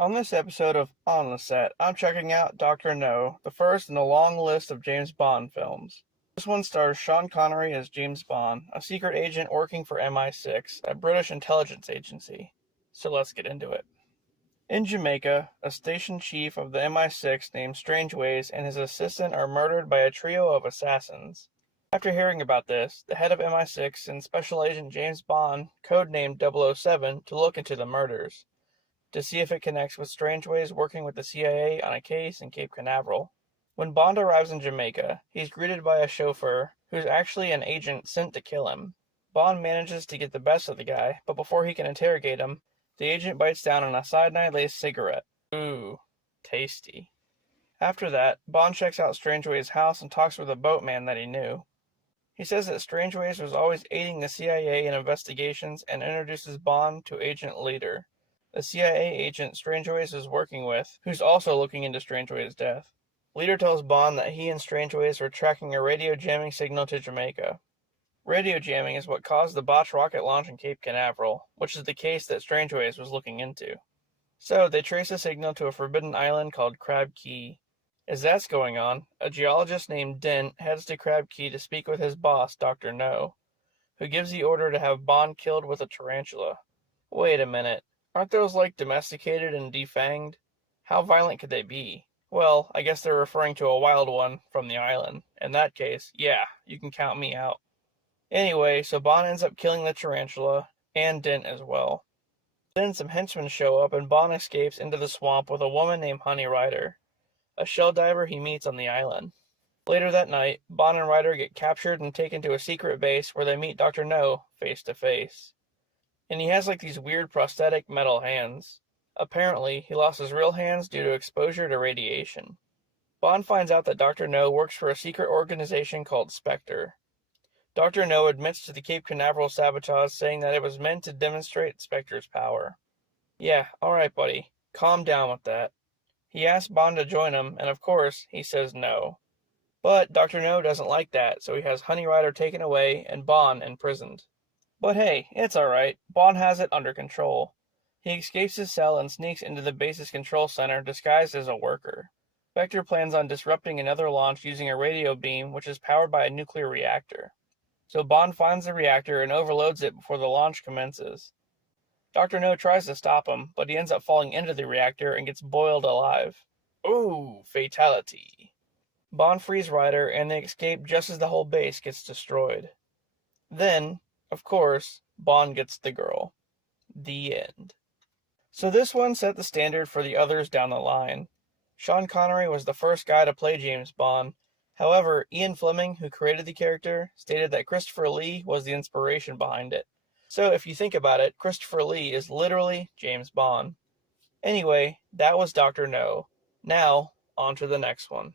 On this episode of On the Set, I'm checking out Dr. No, the first in a long list of James Bond films. This one stars Sean Connery as James Bond, a secret agent working for MI6, a British intelligence agency. So let's get into it. In Jamaica, a station chief of the MI6 named Strangeways and his assistant are murdered by a trio of assassins. After hearing about this, the head of MI6 sends Special Agent James Bond, codenamed 007, to look into the murders, to see if it connects with Strangeways working with the CIA on a case in Cape Canaveral. When Bond arrives in Jamaica, he's greeted by a chauffeur who's actually an agent sent to kill him. Bond manages to get the best of the guy, but before he can interrogate him, the agent bites down on a cyanide-laced cigarette. Ooh, tasty. After that, Bond checks out Strangeways' house and talks with a boatman that he knew. He says that Strangeways was always aiding the CIA in investigations and introduces Bond to Agent Leader, the CIA agent Strangeways is working with, who's also looking into Strangeways' death. Leader tells Bond that he and Strangeways were tracking a radio jamming signal to Jamaica. Radio jamming is what caused the botched rocket launch in Cape Canaveral, which is the case that Strangeways was looking into. So they trace the signal to a forbidden island called Crab Key. As that's going on, a geologist named Dent heads to Crab Key to speak with his boss, Dr. No, who gives the order to have Bond killed with a tarantula. Wait a minute. Aren't those like domesticated and defanged? How violent could they be? Well, I guess they're referring to a wild one from the island. In that case, yeah, you can count me out. Anyway, so Bond ends up killing the tarantula, and Dent as well. Then some henchmen show up and Bond escapes into the swamp with a woman named Honey Ryder, a shell diver he meets on the island. Later that night, Bond and Ryder get captured and taken to a secret base where they meet Dr. No face to face. And he has like these weird prosthetic metal hands. Apparently, he lost his real hands due to exposure to radiation. Bond finds out that Dr. No works for a secret organization called Spectre. Dr. No admits to the Cape Canaveral sabotage, saying that it was meant to demonstrate Spectre's power. Yeah, alright buddy, calm down with that. He asks Bond to join him, and of course, he says no. But Dr. No doesn't like that, so he has Honey Ryder taken away and Bond imprisoned. But hey, it's alright. Bond has it under control. He escapes his cell and sneaks into the base's control center disguised as a worker. Spectre plans on disrupting another launch using a radio beam which is powered by a nuclear reactor. So Bond finds the reactor and overloads it before the launch commences. Dr. No tries to stop him, but he ends up falling into the reactor and gets boiled alive. Ooh, fatality. Bond frees Ryder and they escape just as the whole base gets destroyed. Then, of course, Bond gets the girl. The end. So this one set the standard for the others down the line. Sean Connery was the first guy to play James Bond. However, Ian Fleming, who created the character, stated that Christopher Lee was the inspiration behind it. So if you think about it, Christopher Lee is literally James Bond. Anyway, that was Dr. No. Now, on to the next one.